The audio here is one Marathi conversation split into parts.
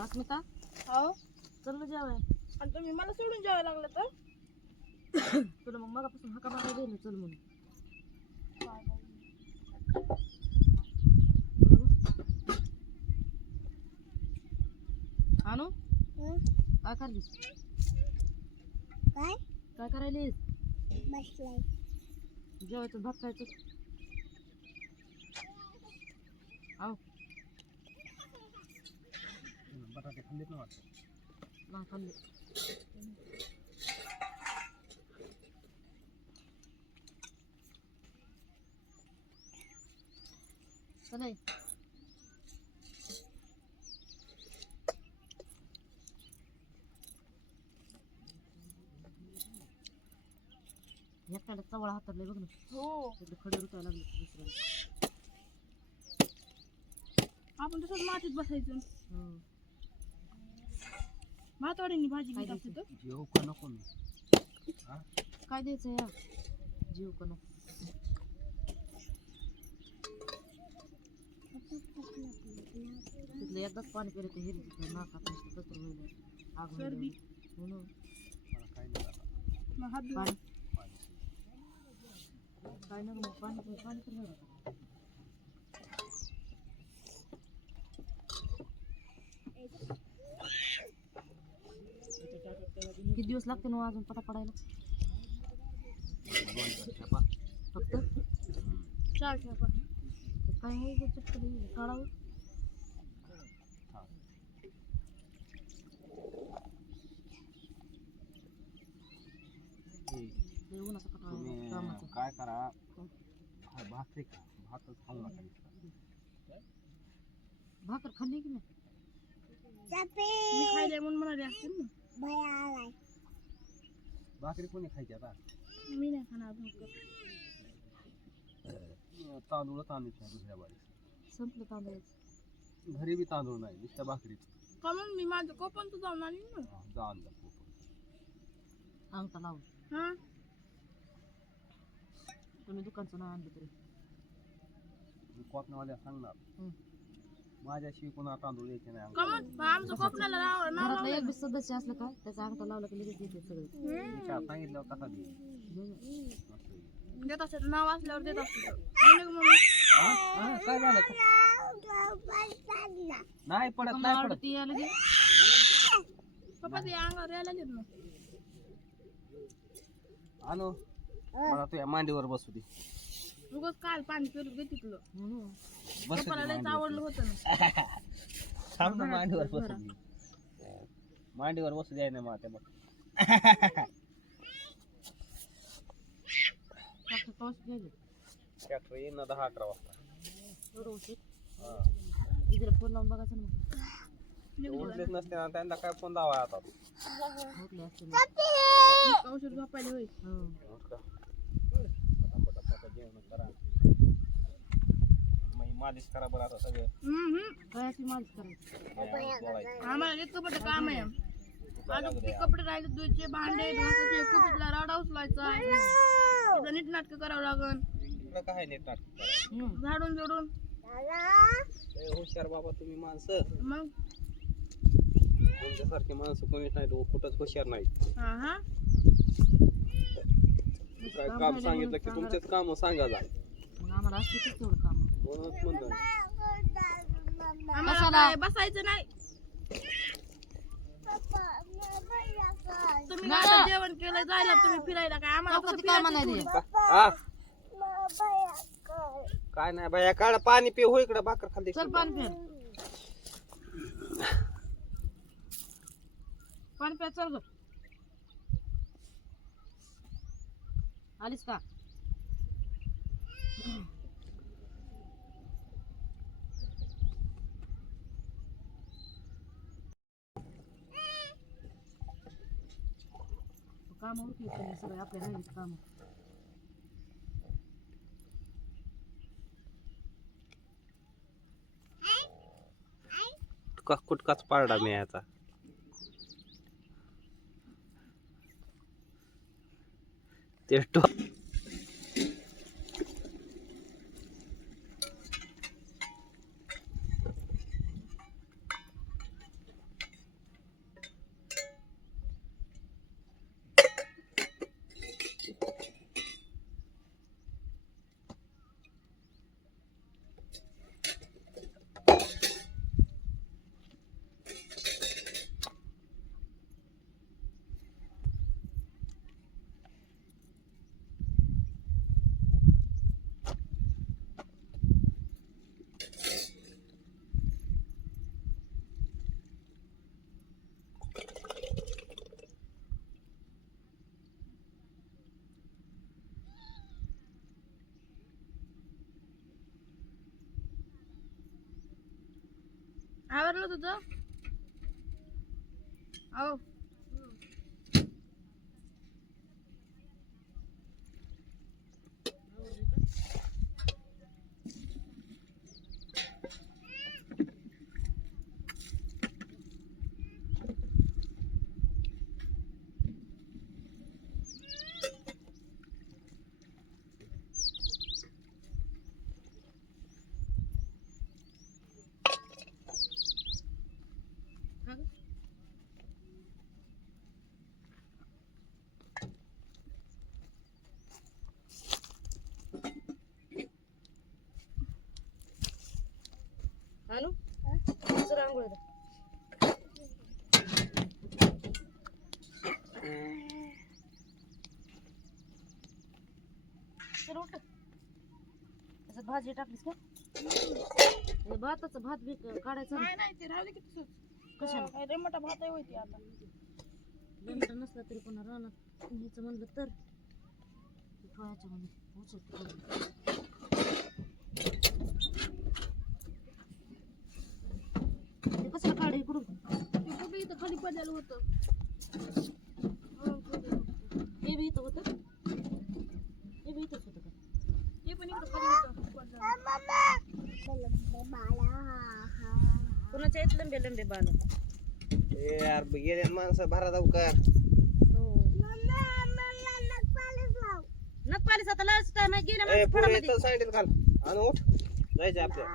अस्मिता हो चल ना जेवाय. आणि तुम्ही मला सोडून जेवायला लागलं तर तुला मग मगापासून हाका मारायला गेलो चल म्हणून. आणू काय करलीस? काय काय करायलीस? बसलाय जेवायचं भात खायचं. आव बटाटे खाल्लेत ना वाटतं. नाही खाल्ले. चला ये. एकट्याला चवळा हातारले बघ ना. हो तिकडे खडे रुतायला लागले दुसऱ्याला. आपण तसंच मातीत बसायचं हं. भातवाडीनी भाजी काय घेत असते तर जेवू का नको मी? काय द्यायचं या जीव का नको. तिथलं एकदाच पाणी पिलं ते हिरी तिथं नाकात नुसतं कचर होईल. आग होईल सर्दी. म्हणून मला काय नाही आता. मग हात धुवा. पाणी पाणी. काय नको मग पाणी पाणी तर नाही राहत. किती दिवस लागते ना अजून पटा पडायला? दोन चार छापा. फक्त चार ठेवा ते काय आहे ते चटकन काढावं. हा. ते उन्हाचं तुम्ही पटवायला कामाचं. काय करा, भाकरी खा, भातच खाऊ नका नुसता. भाकर खाल्ली की नाही? मी खायला म्हणून म्हणाले असतील ना भाकरी कोणी खायची आता? मी नाही खाणार भाकर तांदूळच आणून दुसऱ्या बारी. संपलं तांदळाचं. घरी बी तांदूळ नाही, नुसत्या भाकरीच. का म्हणून मी माझं कोपन तर जाऊन आली ना जा आणलं. अंगठा लावून हा तुम्ही दुकानचं नाव आणलं तरी. मी कोकणावाल्या सांगणार, हं. माझ्याशिवाय कोणा तांदूळ द्यायचे नाही. का म्हण आमचं कोपऱ्याला नाव घरातलं एक लावलं बी सदस्य असलं काय त्याचा अंगठा लावला की लगेच देते सगळे. सांगितल्यावर कसा देईल? देत असते नाव असल्यावर देत असते मम्मी काय झालं? नाही पडत, नाही पडत. ती यायला गे. पप्पा ते अंगावर यायला लागेल ना आणू मला तुझ्या मांडीवर बसू दे. उगाच काल पाणी पिरून घे तिथलं म्हणून बसू पप्पाला दे लयच मांडीवर. आवडलं होतं ना थांब ना, मांडीवर बसू दे. मांडीवर बसू द्याय ना माते बघ. फक्त पाऊस गेले ट्रॅक्टर येईन ना 10-11 वाजता. एवढं उशीर. हा. इकडे फोन लावून बघायचं ना मग. ते उठलेच नसते ना, त्यांना काय फोन लावा आता. उठले असते ना. औषध झोपायला होईल हं. पटापटा जेवण करा. मग मालिश करा बरं आता सगळं. काय अशी मालिश करायची? बोलायचं. आम्हाला एक कपडे काम आहे अजून ते कपडे राहिले धुवायचे भांडे घासायचे कुपीतला राडा उचलायचा तिथं नीट नाटक करावं लागन इकडं काय नीट नाटक करायचं? हं. झाडून जोडून लय हुशार बाबा तुम्ही माणसं. मग तुमच्यासारखे माणसं कोणीच नाही, कुठंच हुशार नाही. हा हा काय काम सांगितलं की तुमचेच काम सांगा जा. मग आम्हाला असते तेच तेवढं काम. म्हणूनच म्हणतो आम्हाला काय बसायचं नाही तुम्ही नाही. आता जेवण केलं जायला तुम्ही फिरायला काय आम्हाला कसं चौकात काय फिरायचं म्हणायचं? थोडं? हा. काय नाही बाया, काढ पाणी पिऊ हो इकडे, भाकर खाल्ली. चल पाणी प्या. पाणी प्या चल ग. आलीस का? काम होती सगळे आपल्या राहिली काम. कुटकाच पारडा मी आता. ते आवरलं तुझं? अहो आणू चल आंघोळ चल उठ त्याच्यात भाजी टाकलीस का हे भाताचं भात बी काढायचं नाही नाही ते राहू दे की तसंच कशाला काय रे मोठा भात आहे होती आता दंड नसला तरी पण रानात न्यायचं म्हणलं तर फळाच्या मध्ये ते कसं काढ इकडून ते कुठे इथं खाली पडलेलं होतं हे बी इथं होतं हे बी इथंच होतं का ते पण इथं खाली होतं कोणाच्या आहेत लंबे लंबे बाल यार गेले माणसं भरा जाऊ का नखपालीस आता लास्ट टाइम गेल्या ए पुढे फळामध्ये येतं सँडल घाल आणि उठ जायचं आपल्याला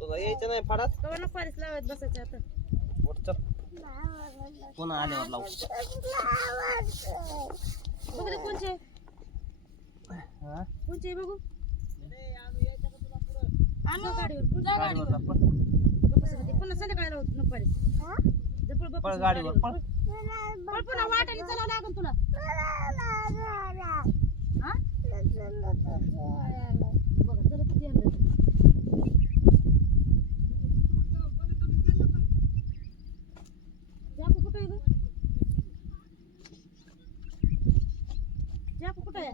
तुला यायचं नाही फाडात कवा नखपालीस लावत बसायचं आता उठ चल पुन्हा आल्यावर लावू बघू दे कोणचे हा कोणचे बघू आणू गाडीवर गाडीवर जा, पळ. पुन्हा संध्याकाळी लावत नखपालीस जपळ पळ बघ गाडीवर पळ पण पुन्हा वाटाने चला लागन तुला हा बघा चला किती आणलं जापू कुठं आहे ग जापू कुठं आहे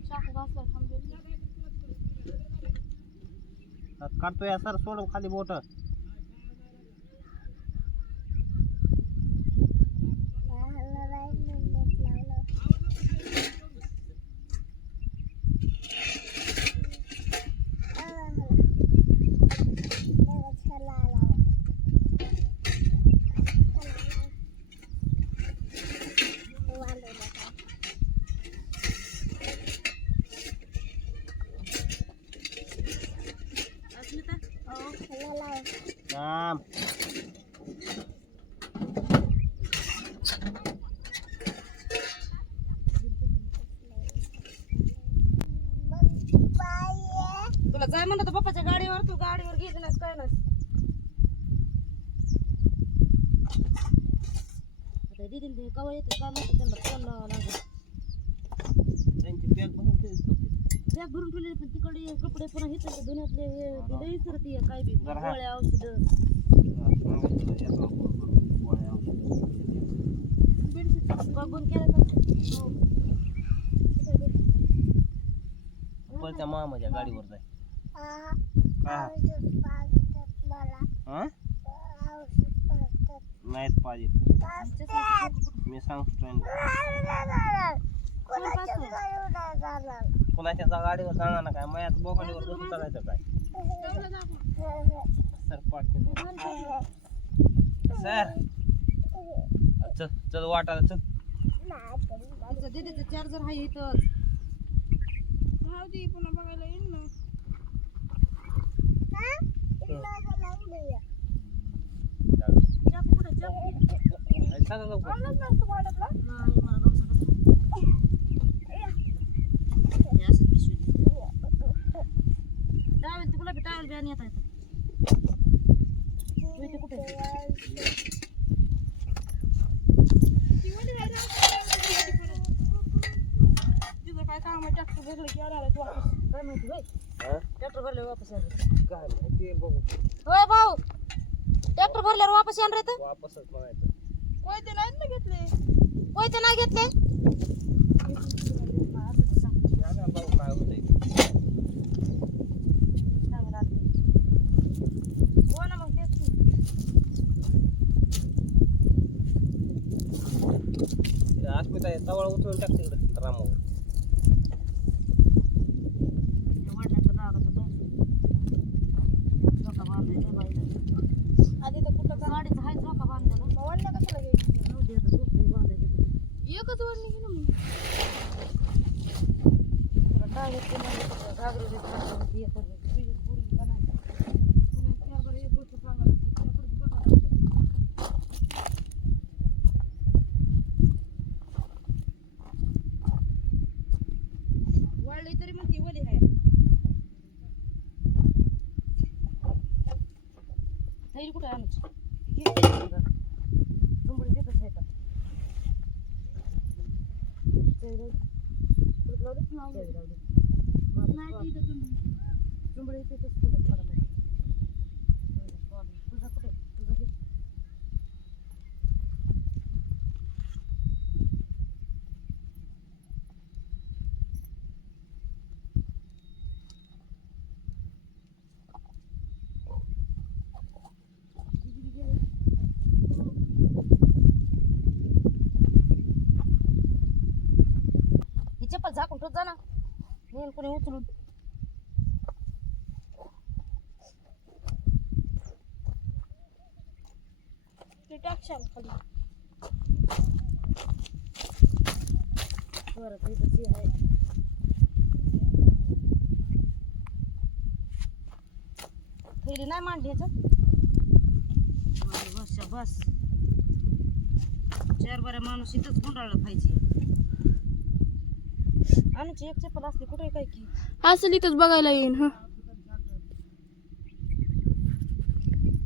शापू घासला थांबले हात काढतोय या सर सोड खाली बोट थांब तुला जाय म्हणलं तर पप्पाच्या गाडीवर तू गाडीवर गेली नास काय नास आता दीदीन ते कवा येते काय माहिती त्यांना फोन लावावा लागेल त्यांची बॅग भरून ठेवतो बॅग भरून ठेवलेली पण तिकडे कपडे पुन्हा हिथं धुण्यातले दिले विसरते काय बी जरा हा. गोळ्या औषधं बेडशीट का बंद केला का हो पळत्या मामाच्या गाडीवर जाय हा नाहीत पाहिजे मी सांगतो कुणाच्या गाडीवर जाणार ना काय मयात बोकाडीवर बसून चालायचं काय सर पाडते सर चल चल वाटायला चल दीदीचं चार्जर आहे इथं राहू दे पुन्हा बघायला येईल ना चाकू कुठे चाकू सांगा लवकर नाही मला गवसा असं पिशवी टावेल तुला बी टावेल बॅन येता येतं इथे कुठे तिथं काय काम आहे ट्रॅक्टर भरलं की आला वापस काय माहिती होय ट्रॅक्टर भरल्यावर वापस आले काय नाही ते बघू होय भाऊ ट्रॅक्टर भरल्यावर वापस येणार रे तर वापसच म्हणायचं कोयते नाहीत ना घेतले कोयते नाही घेतले बघू काय होतंय तवाळा उचलून टाक तिकडं रामावर. वाढण्याचं लागत होतं झोका बांधायचा बाईला आधी तर कुठं गाडीचं हाय झोका बांधलेला वाढण्या कशाला घ्यायची राहू दे आता झोपडी बांधायची एकच वाढणी घे ना मग डायरेक्ट घागरी येत पूर्वी का नाही त्याबरोबर एक गोष्ट सांगा त्याकडे बघा वाढली तरी म्हणते ओली आहे थैली कुठे आहे आमची झुंबडी देतच आहे का झुंबडी देतच तुझा कुठे तुझं घे ही चप्पल झाकून ठेवत जा ना नेल कोणी उचलून टाकशाल खाली बरं इथंच आहे थैली नाही मांडली ह्याच्यात बस बस 4 बऱ्या माणूस इथंच गुंडाळलं पाहिजे आणखी एक चप्पल असली कुठे काय की असं इथंच बघायला येईन. हा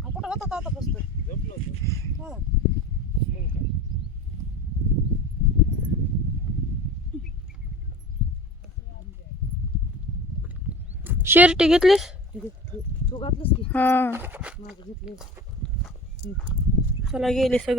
कुठं होता आता पुस्तक शर्ट घेतलीस? तू घातलीस की हा माझं घेतली चला गेली सगळी.